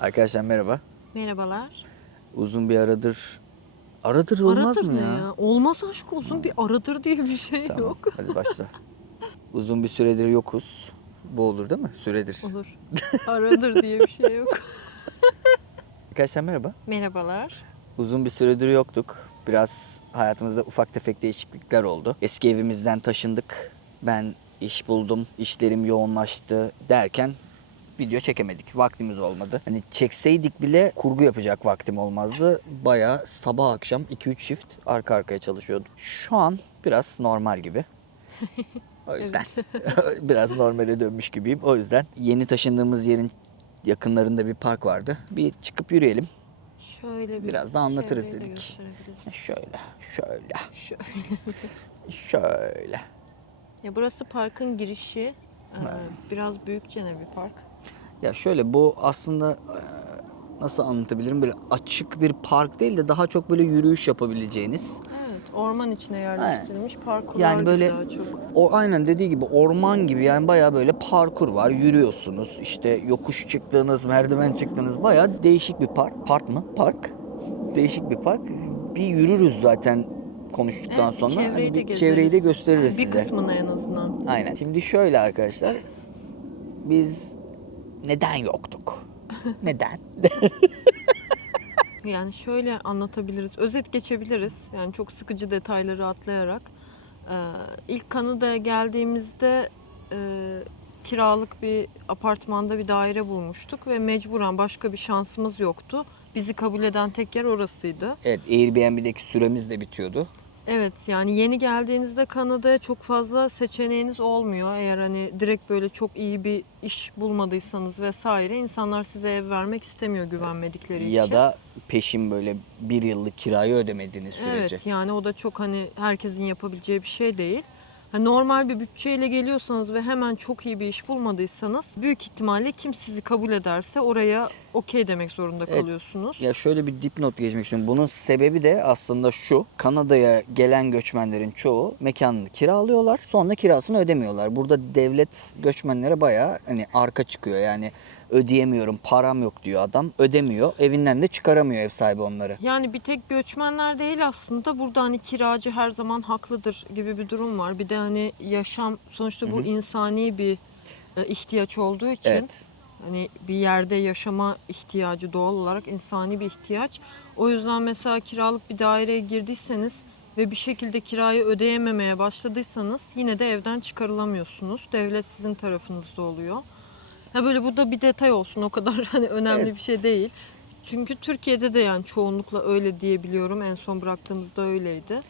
Arkadaşlar merhaba. Merhabalar. Uzun bir aradır olmaz Aradır mı ne ya? ya? Olmaz aşk olsun, bir aradır diye bir şey Tamam, yok. hadi başla. Uzun bir süredir yokuz. Bu olur değil mi? Süredir. Olur. Aradır diye bir şey yok. Arkadaşlar merhaba. Merhabalar. Uzun bir süredir yoktuk. Biraz hayatımızda ufak tefek değişiklikler oldu. Eski evimizden taşındık. Ben iş buldum, işlerim yoğunlaştı derken video çekemedik. Vaktimiz olmadı. Hani çekseydik bile kurgu yapacak vaktim olmazdı. Bayağı sabah akşam 2-3 shift arka arkaya çalışıyordum. Şu an biraz normal gibi. O yüzden biraz normale dönmüş gibiyim. O yüzden yeni taşındığımız yerin yakınlarında bir park vardı. Bir çıkıp yürüyelim. Şöyle bir Biraz da anlatırız çevreyi de dedik. gösterebiliriz. Şöyle. Şöyle. Şöyle. Ya burası parkın girişi. Biraz büyükçene bir park. Ya şöyle, bu aslında nasıl anlatabilirim? Böyle açık bir park değil de daha çok böyle yürüyüş yapabileceğiniz. Evet, orman içine yerleştirilmiş parkurlar Yani böyle gibi daha çok. o aynen dediği gibi orman gibi, yani bayağı böyle parkur var, yürüyorsunuz. İşte yokuş çıktığınız, merdiven çıktığınız bayağı değişik bir park. Park mı? Park. Değişik bir park. Bir yürürüz zaten konuştuktan Evet, sonra. çevreyi Hani de bir gezeriz. çevreyi de gösteririz Yani size. bir kısmını en azından. Aynen. Şimdi şöyle arkadaşlar. Biz neden yoktuk? Neden? Yani şöyle anlatabiliriz, özet geçebiliriz. Yani çok sıkıcı detayları atlayarak. İlk Kanada'ya geldiğimizde kiralık bir apartmanda bir daire bulmuştuk ve mecburen başka bir şansımız yoktu. Bizi kabul eden tek yer orasıydı. Evet, Airbnb'deki süremiz de bitiyordu. Evet, yani yeni geldiğinizde Kanada'ya çok fazla seçeneğiniz olmuyor. Eğer hani direkt böyle çok iyi bir iş bulmadıysanız vesaire, insanlar size ev vermek istemiyor güvenmedikleri için. Ya da peşin böyle bir yıllık kirayı ödemediğiniz sürece. Evet, yani o da çok hani herkesin yapabileceği bir şey değil. Hani normal bir bütçeyle geliyorsanız ve hemen çok iyi bir iş bulmadıysanız büyük ihtimalle kim sizi kabul ederse oraya okey demek zorunda Evet. kalıyorsunuz. Ya şöyle bir dipnot geçmek istiyorum. Bunun sebebi de aslında şu. Kanada'ya gelen göçmenlerin çoğu mekanını kiralıyorlar. Sonra kirasını ödemiyorlar. Burada devlet göçmenlere bayağı hani arka çıkıyor. Yani ödeyemiyorum, param yok diyor adam. Ödemiyor. Evinden de çıkaramıyor ev sahibi onları. Yani bir tek göçmenler değil aslında, burada hani kiracı her zaman haklıdır gibi bir durum var. Bir de hani yaşam sonuçta bu insani bir ihtiyaç olduğu için Evet. hani bir yerde yaşama ihtiyacı doğal olarak insani bir ihtiyaç. O yüzden mesela kiralık bir daireye girdiyseniz ve bir şekilde kirayı ödeyememeye başladıysanız yine de evden çıkarılamıyorsunuz. Devlet sizin tarafınızda oluyor. Ha böyle bu da bir detay olsun, o kadar hani önemli Evet. bir şey değil. Çünkü Türkiye'de de yani çoğunlukla öyle diyebiliyorum. En son bıraktığımızda öyleydi.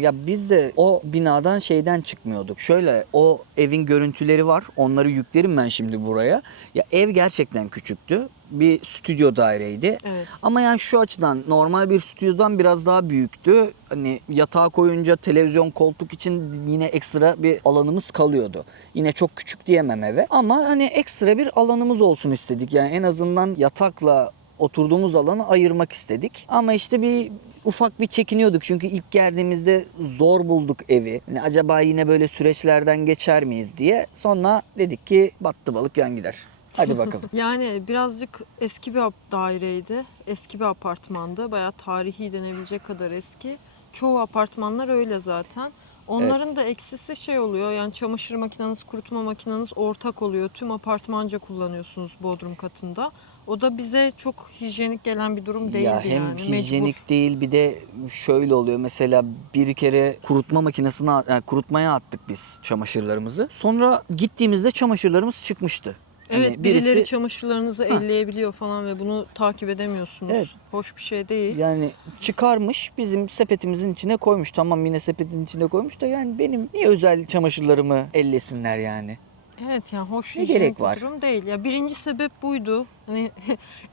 Ya biz de o binadan şeyden çıkmıyorduk. Şöyle, o evin görüntüleri var. Onları yüklerim ben şimdi buraya. Ya ev gerçekten küçüktü. Bir stüdyo daireydi. Evet. Ama yani şu açıdan normal bir stüdyodan biraz daha büyüktü. Hani yatağa koyunca televizyon, koltuk için yine ekstra bir alanımız kalıyordu. Yine çok küçük diyemem eve. Ama hani ekstra bir alanımız olsun istedik. Yani en azından yatakla oturduğumuz alanı ayırmak istedik. Ama işte ufak bir çekiniyorduk çünkü ilk geldiğimizde zor bulduk evi. Yani acaba yine böyle süreçlerden geçer miyiz diye. Sonra dedik ki battı balık yan gider. Hadi bakalım. Yani birazcık eski bir daireydi. Eski bir apartmandı. Bayağı tarihi denebilecek kadar eski. Çoğu apartmanlar öyle zaten. Onların Evet. da eksisi şey oluyor. Yani çamaşır makineniz, kurutma makineniz ortak oluyor. Tüm apartmanca kullanıyorsunuz bodrum katında. O da bize çok hijyenik gelen bir durum değildi Ya hem yani. hijyenik Mecbur. değil, bir de şöyle oluyor. Mesela bir kere kurutma makinesine yani kurutmaya attık biz çamaşırlarımızı. Sonra gittiğimizde çamaşırlarımız çıkmıştı. Evet, Hani birileri birisi çamaşırlarınızı elleyebiliyor falan ve bunu takip edemiyorsunuz. evet, Hoş bir şey değil. yani çıkarmış bizim sepetimizin içine koymuş. Tamam, yine sepetin içine koymuş da yani benim niye özel çamaşırlarımı ellesinler yani? Evet, yani hoş, Ne gerek hijyenik bir var? durum değil. Ya birinci sebep buydu. Hani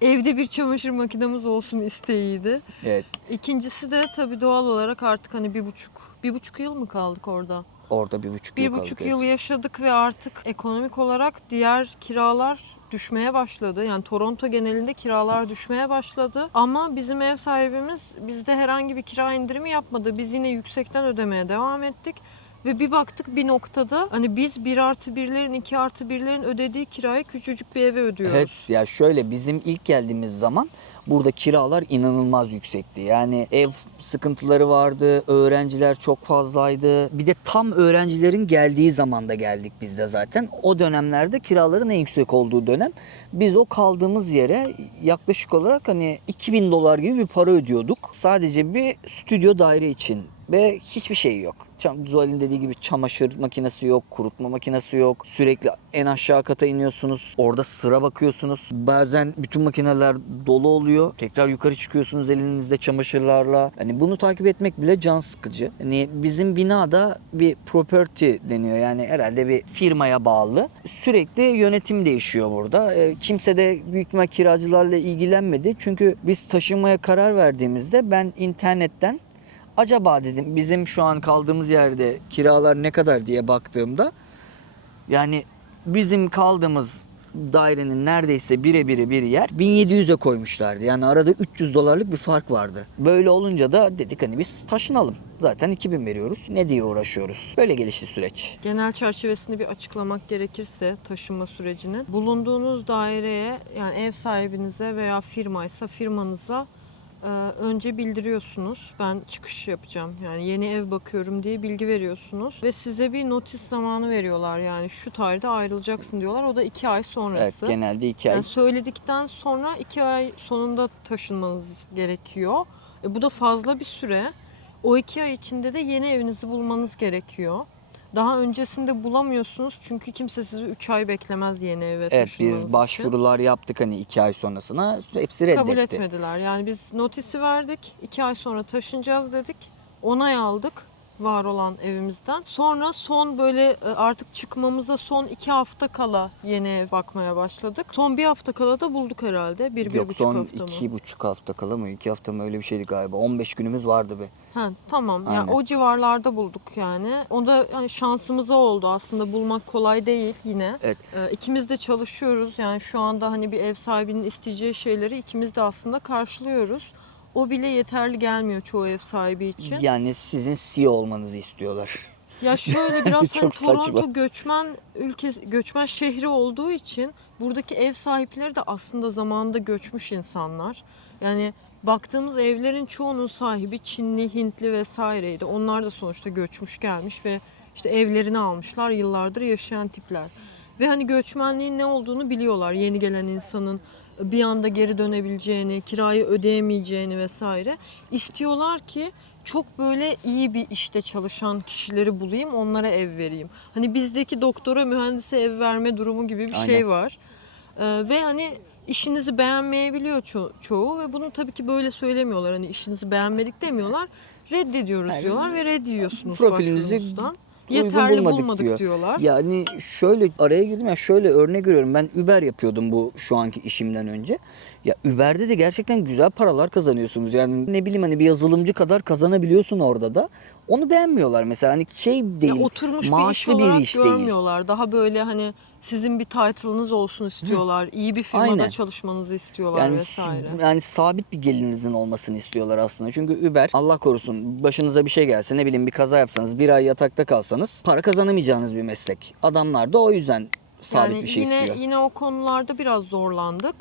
evde bir çamaşır makinemiz olsun isteğiydi. Evet, İkincisi de tabii doğal olarak artık hani bir buçuk yıl mı kaldık orada? orada 1,5 yıl Bir kaldık. buçuk Evet. yıl yaşadık ve artık ekonomik olarak diğer kiralar düşmeye başladı. Yani Toronto genelinde kiralar düşmeye başladı. Ama bizim ev sahibimiz bizde herhangi bir kira indirimi yapmadı. Biz yine yüksekten ödemeye devam ettik. Ve bir baktık bir noktada hani biz 1+1'lerin 2+1'lerin ödediği kirayı küçücük bir eve ödüyoruz. Evet ya şöyle bizim ilk geldiğimiz zaman burada kiralar inanılmaz yüksekti. Yani ev sıkıntıları vardı, öğrenciler çok fazlaydı. Bir de tam öğrencilerin geldiği zamanda geldik biz de zaten. O dönemlerde kiraların en yüksek olduğu dönem. Biz o kaldığımız yere yaklaşık olarak hani $2000 gibi bir para ödüyorduk. Sadece bir stüdyo daire için ve hiçbir şey yok. Zuhal'in dediği gibi çamaşır makinesi yok, kurutma makinesi yok. Sürekli en aşağı kata iniyorsunuz. Orada sıra bakıyorsunuz. Bazen bütün makineler dolu oluyor. Tekrar yukarı çıkıyorsunuz elinizde çamaşırlarla. Hani bunu takip etmek bile can sıkıcı. Hani bizim binada bir property deniyor. Yani herhalde bir firmaya bağlı. Sürekli yönetim değişiyor burada. Kimse de büyük ihtimal kiracılarla ilgilenmedi. Çünkü biz taşınmaya karar verdiğimizde ben internetten acaba dedim bizim şu an kaldığımız yerde kiralar ne kadar diye baktığımda yani bizim kaldığımız dairenin neredeyse birebiri bir yer 1700'e koymuşlardı. Yani arada $300 bir fark vardı. Böyle olunca da dedik hani biz taşınalım. Zaten 2000 veriyoruz. Ne diye uğraşıyoruz? Böyle gelişti süreç. Genel çerçevesini bir açıklamak gerekirse taşınma sürecinin bulunduğunuz daireye yani ev sahibinize veya firmaysa firmanıza önce bildiriyorsunuz. Ben çıkış yapacağım. Yani yeni ev bakıyorum diye bilgi veriyorsunuz. Ve size bir notis zamanı veriyorlar. Yani şu tarihte ayrılacaksın diyorlar. O da 2 ay sonrası. Evet genelde 2 ay. Yani söyledikten sonra 2 ay sonunda taşınmanız gerekiyor. Bu da fazla bir süre. O 2 ay içinde de yeni evinizi bulmanız gerekiyor. Daha öncesinde bulamıyorsunuz çünkü kimse sizi 3 ay beklemez yeni eve Evet taşınmanız biz için. başvurular yaptık hani 2 ay sonrasına. Hepsi reddetti. Kabul etmediler. Yani biz notisi verdik. 2 ay sonra taşınacağız dedik. Onay aldık var olan evimizden. Sonra son böyle artık çıkmamıza son 2 hafta kala yeni ev bakmaya başladık. Son 1 hafta kala da bulduk herhalde. Bir Yok buçuk son hafta mı? 2,5 hafta kala mı? 2 hafta mı öyle bir şeydi galiba. 15 günümüz vardı be. Ha, tamam. Yani Aynen. o civarlarda bulduk yani. O da hani şansımıza oldu. Aslında bulmak kolay değil yine. Evet. İkimiz de çalışıyoruz. Yani şu anda hani bir ev sahibinin isteyeceği şeyleri ikimiz de aslında karşılıyoruz. O bile yeterli gelmiyor çoğu ev sahibi için. Yani sizin CEO olmanızı istiyorlar. Ya şöyle biraz hani Çok saçma. Toronto göçmen şehri olduğu için buradaki ev sahipleri de aslında zamanında göçmüş insanlar. Yani baktığımız evlerin çoğunun sahibi Çinli, Hintli vesaireydi. Onlar da sonuçta göçmüş gelmiş ve işte evlerini almışlar, yıllardır yaşayan tipler. Ve hani göçmenliğin ne olduğunu biliyorlar. Yeni gelen insanın bir anda geri dönebileceğini, kirayı ödeyemeyeceğini vesaire. İstiyorlar ki çok böyle iyi bir işte çalışan kişileri bulayım, onlara ev vereyim. Hani bizdeki doktora, mühendise ev verme durumu gibi bir şey Aynen. var. Ve hani işinizi beğenmeyebiliyor çoğu ve bunu tabii ki böyle söylemiyorlar. Hani işinizi beğenmedik demiyorlar. Reddediyoruz Yani diyorlar ve red yiyorsunuz profilinizi başvurunuzdan. uygun Yeterli bulmadık bulmadık diyor. diyorlar. Yani şöyle araya girdim ya şöyle örnek veriyorum. Ben Uber yapıyordum bu şu anki işimden önce. Ya Uber'de de gerçekten güzel paralar kazanıyorsunuz. Yani ne bileyim hani bir yazılımcı kadar kazanabiliyorsun orada da. Onu beğenmiyorlar mesela hani şey Ya değil. oturmuş bir iş Maaşlı bir olarak iş değil. görmüyorlar. Daha böyle hani sizin bir title'ınız olsun istiyorlar. İyi bir firmada Aynen. çalışmanızı istiyorlar Yani vesaire. yani sabit bir gelirinizin olmasını istiyorlar aslında. Çünkü Uber Allah korusun başınıza bir şey gelse ne bileyim bir kaza yapsanız bir ay yatakta kalsanız para kazanamayacağınız bir meslek. Adamlar da o yüzden sabit Yani bir şey istiyor. yine o konularda biraz zorlandık.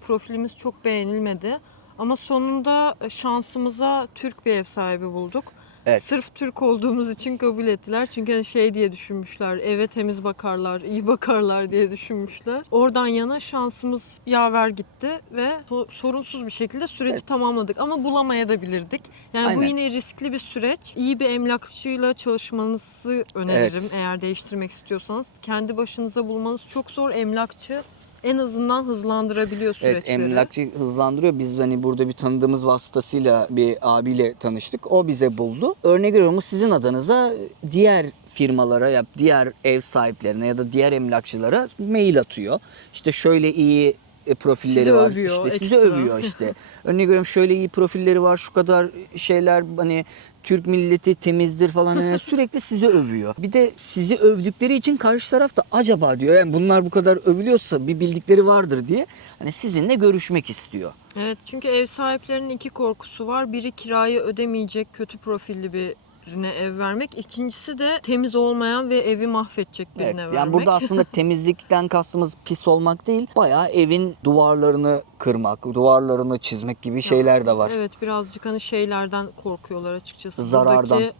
Profilimiz çok beğenilmedi. Ama sonunda şansımıza Türk bir ev sahibi bulduk. Evet. Sırf Türk olduğumuz için kabul ettiler. Çünkü hani şey diye düşünmüşler. Eve temiz bakarlar, iyi bakarlar diye düşünmüşler. Oradan yana şansımız yaver gitti ve sorunsuz bir şekilde süreci tamamladık. Ama bulamayabilirdik. Yani bu Aynen. yine riskli bir süreç. İyi bir emlakçıyla çalışmanızı öneririm Evet. eğer değiştirmek istiyorsanız. Kendi başınıza bulmanız çok zor. Emlakçı en azından hızlandırabiliyor süreçleri. Evet emlakçı hızlandırıyor. Biz hani burada bir tanıdığımız vasıtasıyla bir abiyle tanıştık. O bize buldu. Örnek veriyorum sizin adınıza diğer firmalara ya diğer ev sahiplerine ya da diğer emlakçılara mail atıyor. İşte şöyle iyi profilleri Sizi var. övüyor, İşte sizi ekstra. övüyor işte. Örnek veriyorum şöyle iyi profilleri var. Şu kadar şeyler hani Türk milleti temizdir falan yani sürekli sizi övüyor. Bir de sizi övdükleri için karşı taraf da acaba diyor yani bunlar bu kadar övülüyorsa bir bildikleri vardır diye hani sizinle görüşmek istiyor. Evet çünkü ev sahiplerinin iki korkusu var. Biri kirayı ödemeyecek kötü profilli birine ev vermek. İkincisi de temiz olmayan ve evi mahvedecek birine Evet, vermek. yani burada aslında temizlikten kastımız pis olmak değil. Bayağı evin duvarlarını kırmak, duvarlarını çizmek gibi şeyler de var. Evet, birazcık hani şeylerden korkuyorlar açıkçası. Zarardan. Buradaki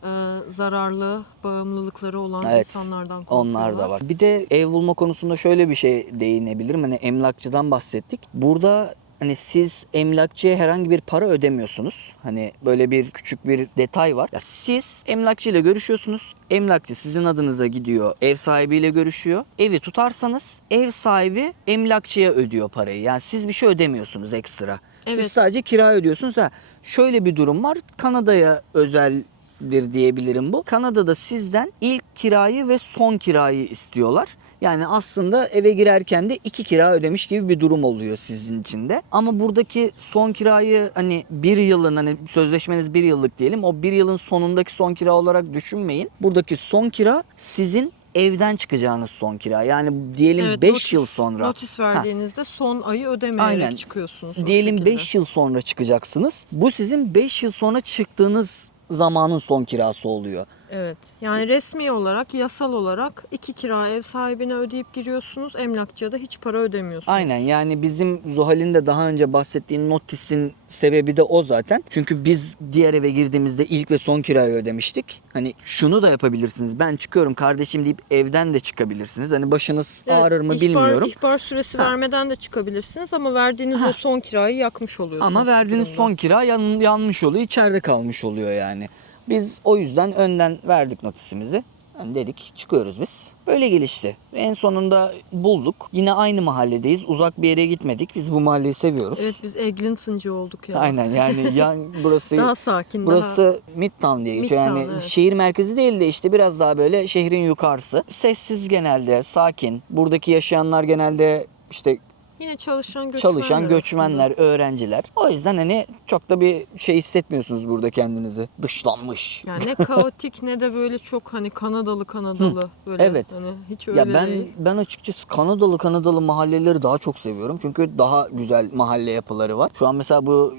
zararlı bağımlılıkları olan Evet, insanlardan korkuyorlar. onlar da var. Bir de ev bulma konusunda şöyle bir şey değinebilirim. Hani emlakçıdan bahsettik. Burada hani siz emlakçıya herhangi bir para ödemiyorsunuz. Hani böyle bir küçük bir detay var. Ya siz emlakçıyla görüşüyorsunuz. Emlakçı sizin adınıza gidiyor, ev sahibiyle görüşüyor. Evi tutarsanız ev sahibi emlakçıya ödüyor parayı. Yani siz bir şey ödemiyorsunuz ekstra. Siz Evet. sadece kira ödüyorsunuz. Ha, şöyle bir durum var. Kanada'ya özeldir diyebilirim bu. Kanada'da sizden ilk kirayı ve son kirayı istiyorlar. Yani aslında eve girerken de 2 kira ödemiş gibi bir durum oluyor sizin için de. Ama buradaki son kirayı hani bir yılın, hani sözleşmeniz bir yıllık diyelim. O bir yılın sonundaki son kira olarak düşünmeyin. Buradaki son kira sizin evden çıkacağınız son kira. Yani diyelim Evet, 5 yıl sonra. Notis verdiğinizde son ayı ödemeyerek Aynen. çıkıyorsunuz. o Diyelim şekilde. 5 yıl sonra çıkacaksınız. Bu sizin 5 yıl sonra çıktığınız zamanın son kirası oluyor. Evet. Yani resmi olarak, yasal olarak 2 kira ev sahibine ödeyip giriyorsunuz. Emlakçıya da hiç para ödemiyorsunuz. Aynen, yani bizim Zuhal'in de daha önce bahsettiğin notisin sebebi de o zaten. Çünkü biz diğer eve girdiğimizde ilk ve son kirayı ödemiştik. Hani şunu da yapabilirsiniz. Ben çıkıyorum kardeşim deyip evden de çıkabilirsiniz. Hani başınız Evet, ağrır mı bilmiyorum. İhbar süresi vermeden de çıkabilirsiniz ama verdiğiniz o son kirayı yakmış oluyorsunuz. Ama verdiğiniz durumda. son kira yanmış oluyor, içeride kalmış oluyor yani. Biz o yüzden önden verdik notisimizi. Yani dedik çıkıyoruz biz. Böyle gelişti. En sonunda bulduk. Yine aynı mahalledeyiz. Uzak bir yere gitmedik. Biz bu mahalleyi seviyoruz. Evet, biz Eglinton'cı olduk ya. Aynen, yani burası Daha sakin, burası Midtown diye geçiyor. Yani Midtown, evet. şehir merkezi değil de işte biraz daha böyle şehrin yukarısı. Sessiz genelde, sakin. Buradaki yaşayanlar genelde işte yine çalışan göçmenler, öğrenciler. O yüzden hani çok da bir şey hissetmiyorsunuz burada kendinizi. Dışlanmış. Yani ne kaotik ne de böyle çok hani Kanadalı böyle. Evet. Hani hiç öyle Ya değil. ben açıkçası Kanadalı mahalleleri daha çok seviyorum. Çünkü daha güzel mahalle yapıları var. Şu an mesela bu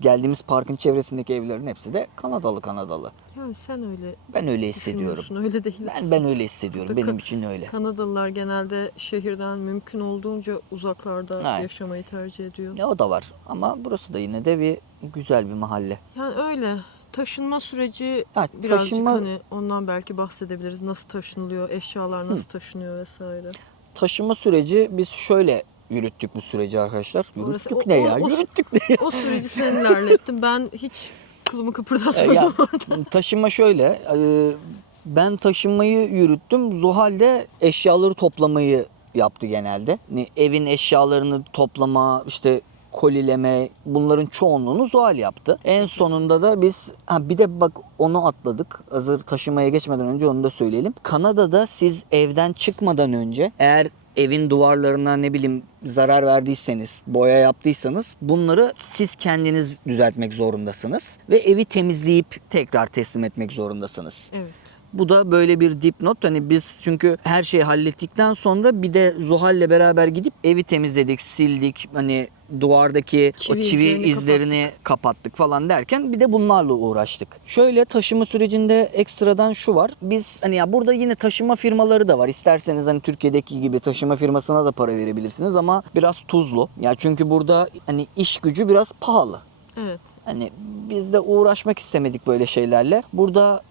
geldiğimiz parkın çevresindeki evlerin hepsi de Kanadalı. Yani sen öyle Ben öyle hissediyorum. düşünüyorsun, öyle değil. Ben öyle hissediyorum. Burada Benim için öyle. Kanadalılar genelde şehirden mümkün olduğunca uzaklarda Aynen. yaşamayı tercih ediyor. Ya o da var ama burası da yine de bir güzel bir mahalle. Yani öyle. Taşınma süreci Ha, birazcık hani ondan belki bahsedebiliriz. Nasıl taşınılıyor, eşyalar nasıl taşınıyor vesaire. Taşıma süreci biz şöyle yürüttük bu süreci arkadaşlar. Orası- Yürüttük ne ya? Yürüttük ne ya? O süreci sen ilerlettin. Ben hiç kılımı kıpırdatmadım. Ya, taşınma şöyle. Ben taşınmayı yürüttüm. Zuhal de eşyaları toplamayı yaptı genelde. Hani evin eşyalarını toplama, işte kolileme, bunların çoğunluğunu Zuhal yaptı. En sonunda da biz bir de bak onu atladık. Hazır taşımaya geçmeden önce onu da söyleyelim. Kanada'da siz evden çıkmadan önce eğer evin duvarlarına ne bileyim zarar verdiyseniz, boya yaptıysanız bunları siz kendiniz düzeltmek zorundasınız. Ve evi temizleyip tekrar teslim etmek zorundasınız. Evet. Bu da böyle bir dipnot. Hani biz çünkü her şeyi hallettikten sonra bir de Zuhal'le beraber gidip evi temizledik, sildik. Hani duvardaki o çivi izlerini kapattık falan derken bir de bunlarla uğraştık. Şöyle taşıma sürecinde ekstradan şu var. Biz hani ya burada yine taşıma firmaları da var. İsterseniz hani Türkiye'deki gibi taşıma firmasına da para verebilirsiniz ama biraz tuzlu. Ya çünkü burada hani iş gücü biraz pahalı. Evet. Hani biz de uğraşmak istemedik böyle şeylerle. Burada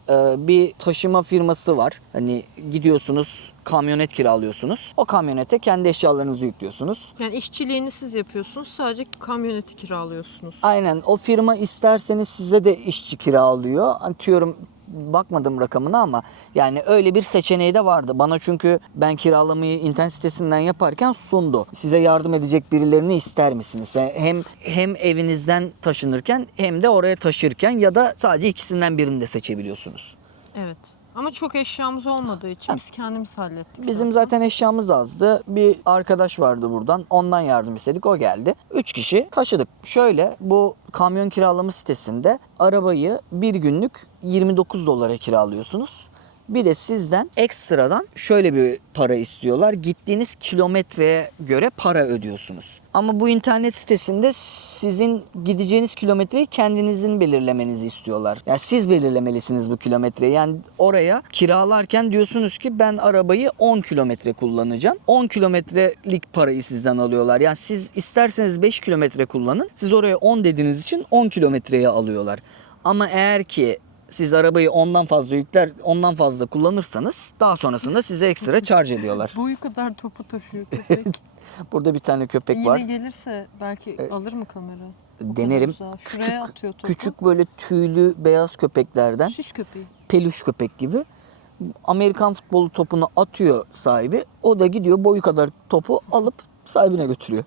bir taşıma firması var. Hani gidiyorsunuz, kamyonet kiralıyorsunuz. O kamyonete kendi eşyalarınızı yüklüyorsunuz. Yani işçiliğini siz yapıyorsunuz. Sadece kamyoneti kiralıyorsunuz. Aynen, o firma isterseniz size de işçi kiralıyor. Atıyorum, bakmadım rakamına ama yani öyle bir seçeneği de vardı. Bana çünkü ben kiralamayı internet sitesinden yaparken sundu. Size yardım edecek birilerini ister misiniz? Yani hem evinizden taşınırken hem de oraya taşırken ya da sadece ikisinden birini de seçebiliyorsunuz. Evet. Ama çok eşyamız olmadığı için biz kendimiz hallettik. Bizim zaten eşyamız azdı. Bir arkadaş vardı buradan. Ondan yardım istedik. O geldi. 3 kişi taşıdık. Şöyle, bu kamyon kiralama sitesinde arabayı bir günlük $29 kiralıyorsunuz. Bir de sizden ekstradan şöyle bir para istiyorlar. Gittiğiniz kilometreye göre para ödüyorsunuz. Ama bu internet sitesinde sizin gideceğiniz kilometreyi kendinizin belirlemenizi istiyorlar. Yani siz belirlemelisiniz bu kilometreyi. Yani oraya kiralarken diyorsunuz ki ben arabayı 10 kilometre kullanacağım. 10 kilometrelik parayı sizden alıyorlar. Yani siz isterseniz 5 kilometre kullanın. Siz oraya 10 dediğiniz için 10 kilometreye alıyorlar. Ama eğer ki siz arabayı ondan fazla yükler, ondan fazla kullanırsanız daha sonrasında size ekstra charge ediyorlar. Boyu kadar topu taşıyor köpek. Burada bir tane köpek Yine var. gelirse belki alır mı kamera? O Denerim. kadar uzağa. Küçük Şuraya atıyor topu. küçük böyle tüylü beyaz köpeklerden, Şiş köpeği. peluş köpek gibi. Amerikan futbolu topunu atıyor sahibi. O da gidiyor boyu kadar topu alıp sahibine götürüyor.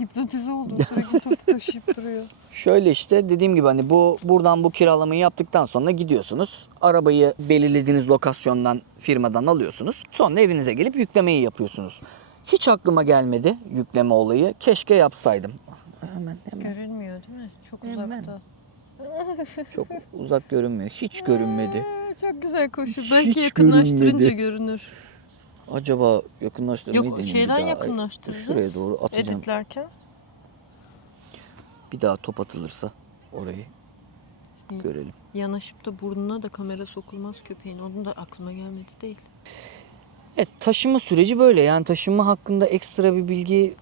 Hipnotize oldu. Sürekli topu taşıyıp duruyor. Şöyle işte dediğim gibi hani buradan bu kiralamayı yaptıktan sonra gidiyorsunuz. Arabayı belirlediğiniz lokasyondan, firmadan alıyorsunuz. Sonra evinize gelip yüklemeyi yapıyorsunuz. Hiç aklıma gelmedi yükleme olayı. Keşke yapsaydım. Hemen. Görünmüyor değil mi? Çok Hemen. uzakta. Çok uzak görünmüyor. Hiç görünmedi. Çok güzel koşuyor. Hiç Belki yakınlaştırınca görünmedi. görünür. Acaba yakınlaştırmayı Yok, deneyeyim şeyden bir daha. yakınlaştırdı. Şuraya doğru atacağım. Editlerken. Bir daha top atılırsa orayı görelim. Yanaşıp da burnuna da kamera sokulmaz köpeğin. Onun da aklıma gelmedi değil. Evet, taşıma süreci böyle. Yani taşıma hakkında ekstra bir bilgi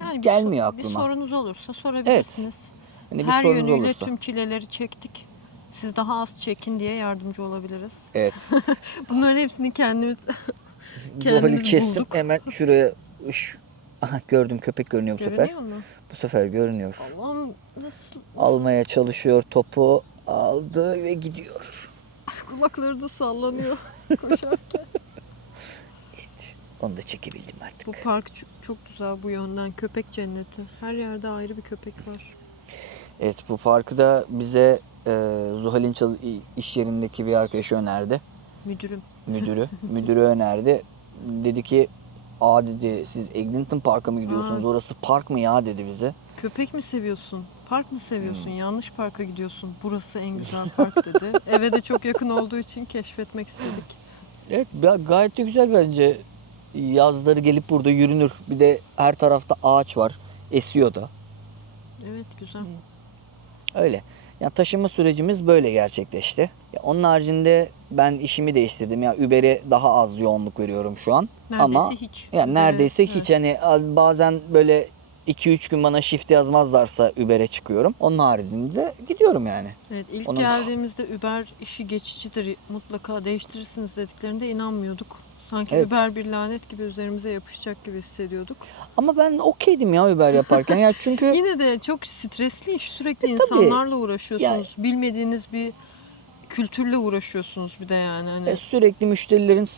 Yani gelmiyor bir aklıma. sorunuz olursa sorabilirsiniz. Hani bir Her sorunuz yönüyle olursa. tüm çileleri çektik. Siz daha az çekin diye yardımcı olabiliriz. Evet. Bunların hepsini kendimiz Böyle kendimiz kestim. bulduk. Hemen şuraya. Aha, gördüm, köpek görünüyor bu sefer. Görünüyor mu? Bu sefer görünüyor. Allah'ım nasıl Almaya çalışıyor topu. Aldı ve gidiyor. kulakları da sallanıyor koşarken. Onu da çekebildim artık. Bu park çok güzel bu yönden. Köpek cenneti. Her yerde ayrı bir köpek var. Evet, bu parkı da bize Zuhal'in iş yerindeki bir arkadaşı önerdi. Müdürüm. Müdürü önerdi. Dedi ki dedi siz Eglinton Park'a mı gidiyorsunuz? Orası park mı ya dedi bize. Köpek mi seviyorsun? Park mı seviyorsun? Yanlış parka gidiyorsun. Burası en güzel park dedi. Eve de çok yakın olduğu için keşfetmek istedik. Evet, gayet de güzel bence. Yazları gelip burada yürünür. Bir de her tarafta ağaç var. Esiyor da. Evet güzel. Öyle. Yani taşıma sürecimiz böyle gerçekleşti. Ya onun haricinde ben işimi değiştirdim. Ya Uber'e daha az yoğunluk veriyorum şu an. Neredeyse Ama hiç. yani neredeyse Evet. hiç. Hani bazen böyle 2-3 gün bana shift yazmazlarsa Uber'e çıkıyorum. Onun haricinde gidiyorum yani. Evet, ilk Onun- geldiğimizde Uber işi geçicidir, mutlaka değiştirirsiniz dediklerinde inanmıyorduk. Sanki Evet. Uber bir lanet gibi üzerimize yapışacak gibi hissediyorduk. Ama ben okeydim ya Uber yaparken. Ya çünkü Yine de çok stresli iş. Sürekli tabii. insanlarla uğraşıyorsunuz. Bilmediğiniz bir kültürle uğraşıyorsunuz bir de yani. Hani. sürekli müşterilerin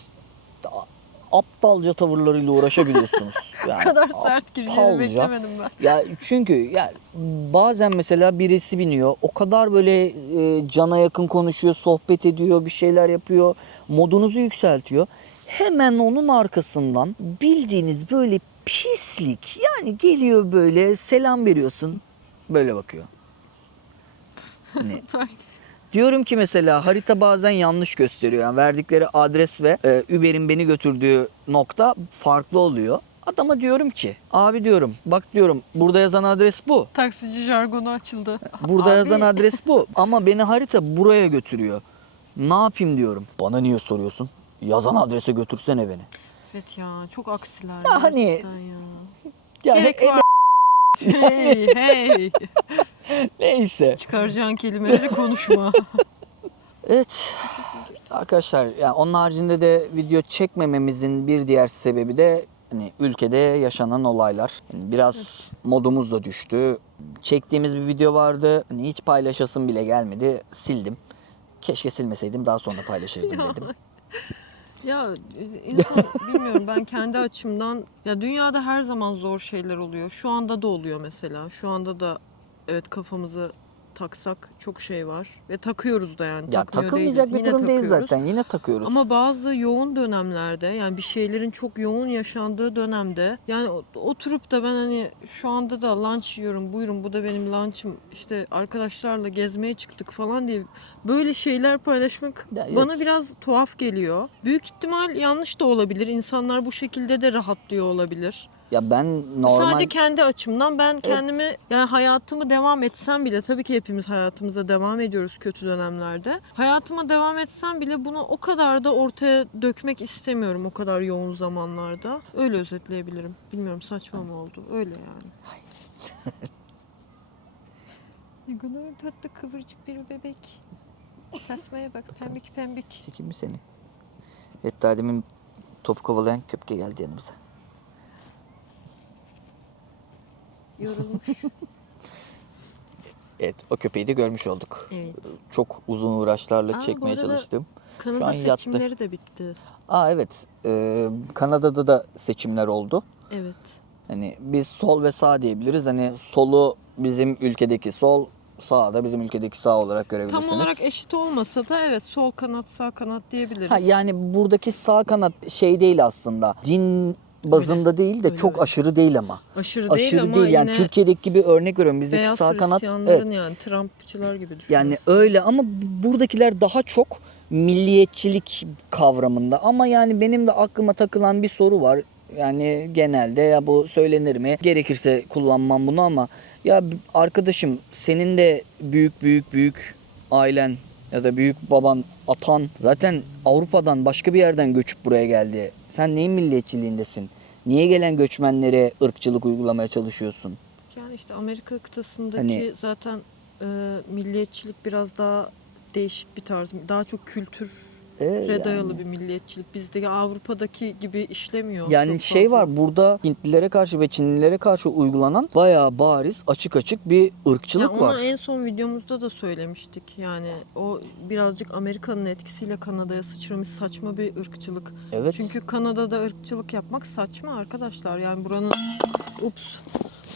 aptalca tavırlarıyla uğraşabiliyorsunuz. Bu Yani kadar sert gireceğini aptalca. beklemedim ben. Ya çünkü ya bazen mesela birisi biniyor. O kadar böyle cana yakın konuşuyor, sohbet ediyor, bir şeyler yapıyor. Modunuzu yükseltiyor. Hemen onun arkasından bildiğiniz böyle pislik. Yani geliyor böyle selam veriyorsun. Böyle bakıyor. Hani diyorum ki mesela harita bazen yanlış gösteriyor. Yani verdikleri adres ve Uber'in beni götürdüğü nokta farklı oluyor. Adama diyorum ki abi diyorum bak diyorum burada yazan adres bu. Taksici jargonu açıldı. Burada Abi, yazan adres bu. Ama beni harita buraya götürüyor. Ne yapayım diyorum. Bana niye soruyorsun? Yazan adrese götürsene beni. Evet ya çok aksiler Ya hani- gerçekten ya. Yani Gerek var. Hey. neyse. Çıkaracağın kelimeleri konuşma. Evet. Arkadaşlar yani onun haricinde de video çekmememizin bir diğer sebebi de hani ülkede yaşanan olaylar. Yani biraz modumuz da düştü. Çektiğimiz bir video vardı. Hani hiç paylaşasım bile gelmedi. Sildim. Keşke silmeseydim daha sonra paylaşırdım dedim. Ya insan bilmiyorum ben kendi açımdan ya dünyada her zaman zor şeyler oluyor. Şu anda da oluyor mesela. Şu anda da evet kafamızı taksak çok şey var. Ve takıyoruz da yani. Ya Takmıyor takılmayacak değiliz. bir Yine durum değil takıyoruz. zaten. Yine takıyoruz. Ama bazı yoğun dönemlerde, yani bir şeylerin çok yoğun yaşandığı dönemde, yani oturup da ben hani şu anda da lunch yiyorum, buyurun bu da benim lunch'ım, işte arkadaşlarla gezmeye çıktık falan diye böyle şeyler paylaşmak Ya bana evet. biraz tuhaf geliyor. Büyük ihtimal yanlış da olabilir. İnsanlar bu şekilde de rahatlıyor olabilir. Ya ben Bu normal... sadece kendi açımdan, ben kendimi, Evet. yani hayatımı devam etsem bile, tabii ki hepimiz hayatımıza devam ediyoruz kötü dönemlerde. Hayatıma devam etsem bile bunu o kadar da ortaya dökmek istemiyorum o kadar yoğun zamanlarda. Öyle özetleyebilirim. Bilmiyorum, saçma mı oldu? Öyle yani. Ne kadar tatlı kıvırcık bir bebek. Tasmaya bak, pembik pembik. Çekeyim mi seni? Evet, daha demin topu kovalayan köpke geldi yanımıza. Yorulmuş. Evet, o köpeği de görmüş olduk. Evet. Çok uzun uğraşlarla Aa, bu çekmeye arada çalıştım. Şu Kanada an yattı. seçimleri de bitti. Evet. Kanada'da da seçimler oldu. Evet. Hani biz sol ve sağ diyebiliriz. Hani solu bizim ülkedeki sol, sağı da bizim ülkedeki sağ olarak görebilirsiniz. Tam olarak eşit olmasa da evet, sol kanat sağ kanat diyebiliriz. Ha, yani buradaki sağ kanat şey değil aslında. Din bazında değil de öyle, çok öyle. aşırı değil ama. Aşırı değil ama değil yani yine Türkiye'deki gibi, örnek veriyorum, bizdeki beyaz sağ kanat, Hristiyanların evet, yani Trumpçılar gibi düşün. yani aslında. öyle ama buradakiler daha çok milliyetçilik kavramında. Ama yani benim de aklıma takılan bir soru var. Yani genelde ya bu söylenir mi? Gerekirse kullanmam bunu ama ya arkadaşım, senin de büyük ailen ya da büyük baban, atan zaten Avrupa'dan başka bir yerden göçüp buraya geldi. Sen neyin milliyetçiliğindesin? Niye gelen göçmenlere ırkçılık uygulamaya çalışıyorsun? Yani işte Amerika kıtasındaki Hani- zaten milliyetçilik biraz daha değişik bir tarz. Daha çok kültüre Yani. dayalı bir milliyetçilik. Bizdeki Avrupa'daki gibi işlemiyor Yani çok şey fazla. var burada, Hintlilere karşı ve Çinlilere karşı uygulanan bayağı bariz, açık bir ırkçılık Yani var. onu en son videomuzda da söylemiştik. Yani o birazcık Amerika'nın etkisiyle Kanada'ya sıçramış saçma bir ırkçılık. Evet. Çünkü Kanada'da ırkçılık yapmak saçma arkadaşlar. Yani buranın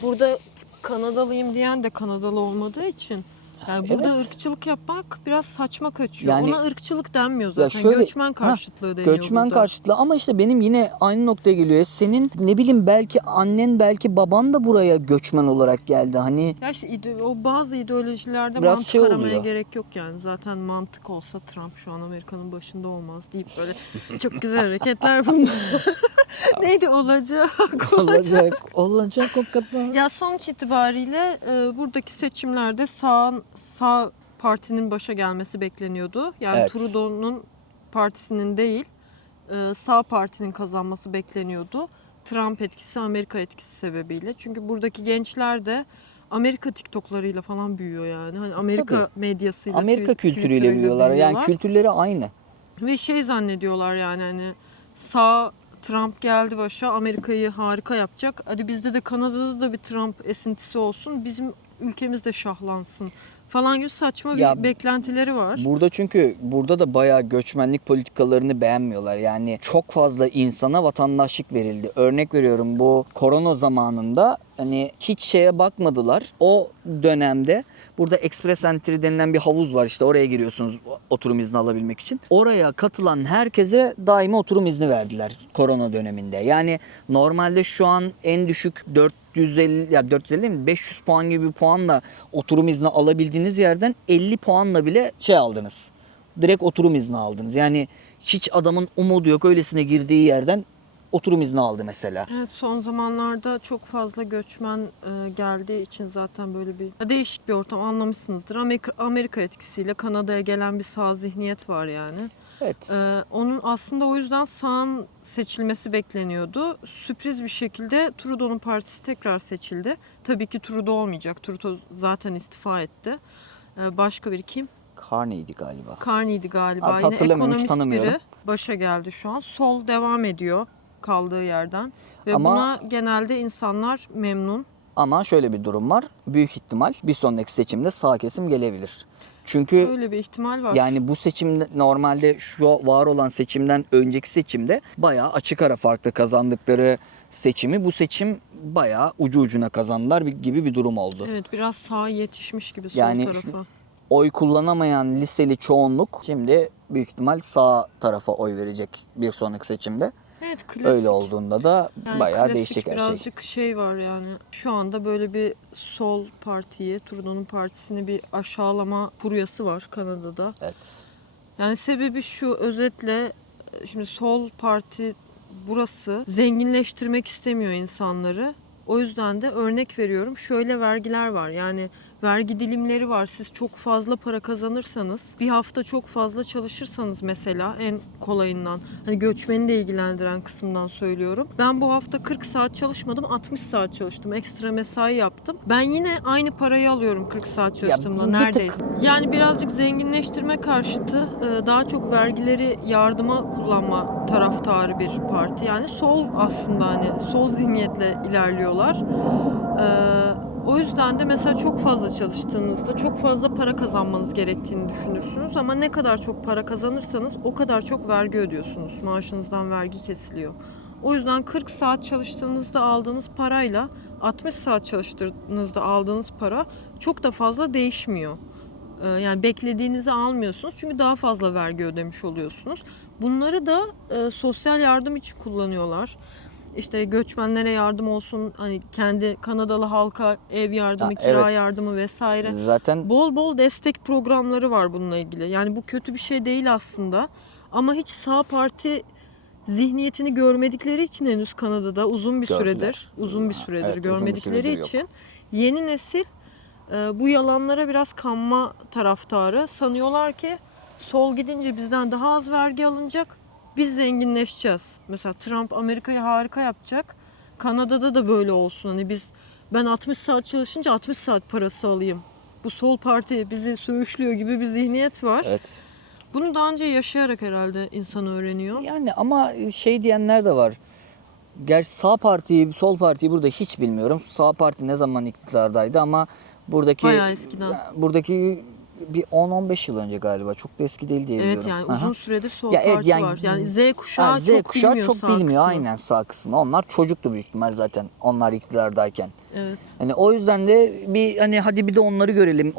burada Kanadalıyım diyen de Kanadalı olmadığı için, yani burada Evet. ırkçılık yapmak biraz saçma kaçıyor. Yani- Ona ırkçılık denmiyor Ya zaten. şöyle- Göçmen karşıtlığı deniyor Göçmen burada. karşıtlığı, ama işte benim yine aynı noktaya geliyor. Senin ne bileyim, belki annen, belki baban da buraya göçmen olarak geldi. Hani Ya işte o bazı ideolojilerde Biraz mantık şey aramaya oluyor. gerek yok yani. Zaten mantık olsa Trump şu an Amerika'nın başında olmaz deyip böyle çok güzel hareketler bunlar. Neydi olacak? olacak o kadar. Ya sonuç itibariyle buradaki seçimlerde sağ partinin başa gelmesi bekleniyordu. Yani Evet. Trudeau'nun partisinin değil, sağ partinin kazanması bekleniyordu. Trump etkisi, Amerika etkisi sebebiyle. Çünkü buradaki gençler de Amerika TikTok'larıyla falan büyüyor yani. Hani Amerika Tabii. medyasıyla, Amerika kültürüyle Twitter'ıyla büyüyorlar. Yani kültürleri aynı. Ve şey zannediyorlar yani, hani sağ Trump geldi başa, Amerika'yı harika yapacak. Hadi bizde de Kanada'da da bir Trump esintisi olsun, bizim ülkemiz de şahlansın falan gibi saçma Ya bir beklentileri var. Burada, çünkü burada da bayağı göçmenlik politikalarını beğenmiyorlar. Yani çok fazla insana vatandaşlık verildi. Örnek veriyorum, bu korona zamanında hani hiç şeye bakmadılar. O dönemde burada Express Entry denilen bir havuz var, işte oraya giriyorsunuz oturum izni alabilmek için. Oraya katılan herkese daima oturum izni verdiler korona döneminde. Yani normalde şu an en düşük 450 değil mi? 500 puan gibi bir puanla oturum izni alabildiğiniz yerden 50 puanla bile şey aldınız. Direkt oturum izni aldınız. Yani hiç adamın umudu yok, öylesine girdiği yerden oturum izni aldı mesela. Evet, son zamanlarda çok fazla göçmen geldiği için zaten böyle bir değişik bir ortam, anlamışsınızdır. Amerika etkisiyle Kanada'ya gelen bir sağ zihniyet var yani. Evet. Onun aslında o yüzden sağın seçilmesi bekleniyordu. Sürpriz bir şekilde Trudeau'nun partisi tekrar seçildi. Tabii ki Trudeau olmayacak. Trudeau zaten istifa etti. Başka biri kim? Carney'di galiba. Carney'di galiba. Yine Hatırlamıyorum, hiç ekonomist tanımıyorum. biri başa geldi şu an. Sol devam ediyor kaldığı yerden. Ve Ama- buna genelde insanlar memnun. Ama şöyle bir durum var. Büyük ihtimal bir sonraki seçimde sağ kesim gelebilir. Çünkü Öyle bir ihtimal var. yani bu seçimde, normalde şu var olan seçimden önceki seçimde bayağı açık ara farklı kazandıkları seçimi, bu seçim bayağı ucu ucuna kazandılar gibi bir durum oldu. Evet, biraz sağa yetişmiş gibi sol Yani tarafa. Oy kullanamayan liseli çoğunluk şimdi büyük ihtimal sağ tarafa oy verecek bir sonraki seçimde. Evet, klasik. Öyle olduğunda da Yani bayağı klasik değişecek her şey. birazcık şey var yani. Şu anda böyle bir sol partiyi, Trudeau'nun partisini bir aşağılama furyası var Kanada'da. Evet. Yani sebebi şu, özetle şimdi sol parti burası zenginleştirmek istemiyor insanları. O yüzden de örnek veriyorum, şöyle vergiler var. Yani vergi dilimleri var. Siz çok fazla para kazanırsanız, bir hafta çok fazla çalışırsanız mesela, en kolayından, hani göçmeni de ilgilendiren kısımdan söylüyorum. Ben bu hafta 40 saat çalışmadım, 60 saat çalıştım. Ekstra mesai yaptım. Ben yine aynı parayı alıyorum 40 saat çalıştığımda bir tık- neredeyse. Yani birazcık zenginleştirme karşıtı, daha çok vergileri yardıma kullanma taraftarı bir parti. Yani sol, aslında hani sol zihniyetle ilerliyorlar. O yüzden de mesela çok fazla çalıştığınızda çok fazla para kazanmanız gerektiğini düşünürsünüz. Ama ne kadar çok para kazanırsanız o kadar çok vergi ödüyorsunuz. Maaşınızdan vergi kesiliyor. O yüzden 40 saat çalıştığınızda aldığınız parayla 60 saat çalıştığınızda aldığınız para çok da fazla değişmiyor. Yani beklediğinizi almıyorsunuz çünkü daha fazla vergi ödemiş oluyorsunuz. Bunları da sosyal yardım için kullanıyorlar. İşte göçmenlere yardım olsun, hani kendi Kanadalı halka ev yardımı, kira evet. yardımı vesaire. Zaten Bol bol destek programları var bununla ilgili. Yani bu kötü bir şey değil aslında. Ama hiç sağ parti zihniyetini görmedikleri için henüz Kanada'da uzun bir Gördüler. süredir Evet, uzun bir görmedikleri süredir yok. için yeni nesil bu yalanlara biraz kanma taraftarı. Sanıyorlar ki sol gidince bizden daha az vergi alınacak, biz zenginleşeceğiz. Mesela Trump Amerika'yı harika yapacak. Kanada'da da böyle olsun. Hani ben 60 saat çalışınca 60 saat parası alayım. Bu sol parti bizi söğüşlüyor gibi bir zihniyet var. evet. Bunu daha önce yaşayarak herhalde insan öğreniyor. Yani ama şey diyenler de var. Gerçi sağ partiyi, sol partiyi burada hiç bilmiyorum. Sağ parti ne zaman iktidardaydı ama Bayağı eskiden. buradaki bir 10-15 yıl önce galiba. Çok da eski değil diye Evet, biliyorum. yani Aha. uzun süredir sol Ya evet, parti yani- var. Yani Z kuşağı Z çok kuşağı bilmiyor çok sağ bilmiyor kısmı. aynen sağ kısmı. Onlar çocuktu büyük ihtimal zaten. Onlar iktidardayken. Evet. Hani o yüzden de bir hani hadi bir de onları görelim.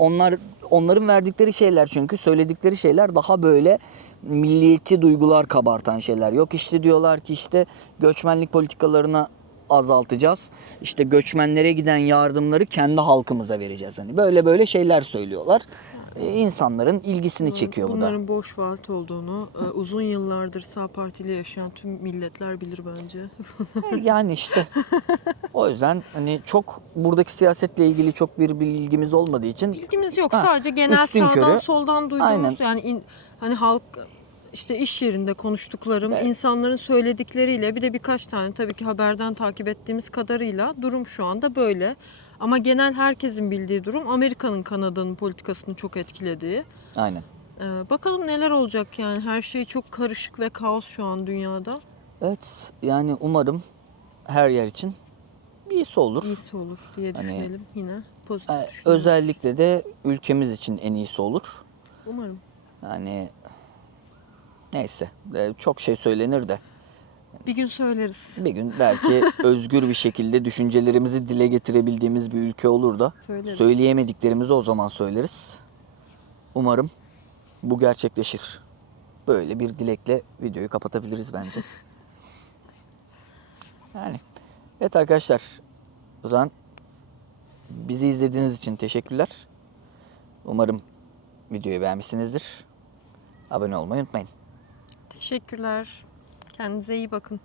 Onların verdikleri şeyler, çünkü söyledikleri şeyler daha böyle milliyetçi duygular kabartan şeyler. Yok işte diyorlar ki işte göçmenlik politikalarına azaltacağız. İşte göçmenlere giden yardımları kendi halkımıza vereceğiz. Hani böyle şeyler söylüyorlar. İnsanların ilgisini çekiyor bu da. Bunların boş vaat olduğunu uzun yıllardır sağ partiyle yaşayan tüm milletler bilir bence. Yani işte o yüzden hani çok buradaki siyasetle ilgili çok bir bilgimiz olmadığı için Bilgimiz yok. Ha, Sadece genel üstünkörü, sağdan soldan duyduğumuz, aynen. yani hani halk, işte iş yerinde konuştuklarım, Evet. insanların söyledikleriyle, bir de birkaç tane tabii ki haberden takip ettiğimiz kadarıyla durum şu anda böyle. Ama genel herkesin bildiği durum, Amerika'nın Kanada'nın politikasını çok etkilediği. Aynen. Bakalım neler olacak, yani her şey çok karışık ve kaos şu an dünyada. Evet, yani umarım her yer için iyisi olur. İyisi olur diye Hani, düşünelim, yine pozitif düşünüyoruz. Özellikle de ülkemiz için en iyisi olur. Umarım. Yani neyse, çok şey söylenir de Bir gün söyleriz. bir gün belki özgür bir şekilde düşüncelerimizi dile getirebildiğimiz bir ülke olur da Söyleriz. söyleyemediklerimizi o zaman söyleriz. Umarım bu gerçekleşir. Böyle bir dilekle videoyu kapatabiliriz bence. Yani evet arkadaşlar, o zaman bizi izlediğiniz için teşekkürler. Umarım videoyu beğenmişsinizdir. Abone olmayı unutmayın. Teşekkürler. Kendinize iyi bakın.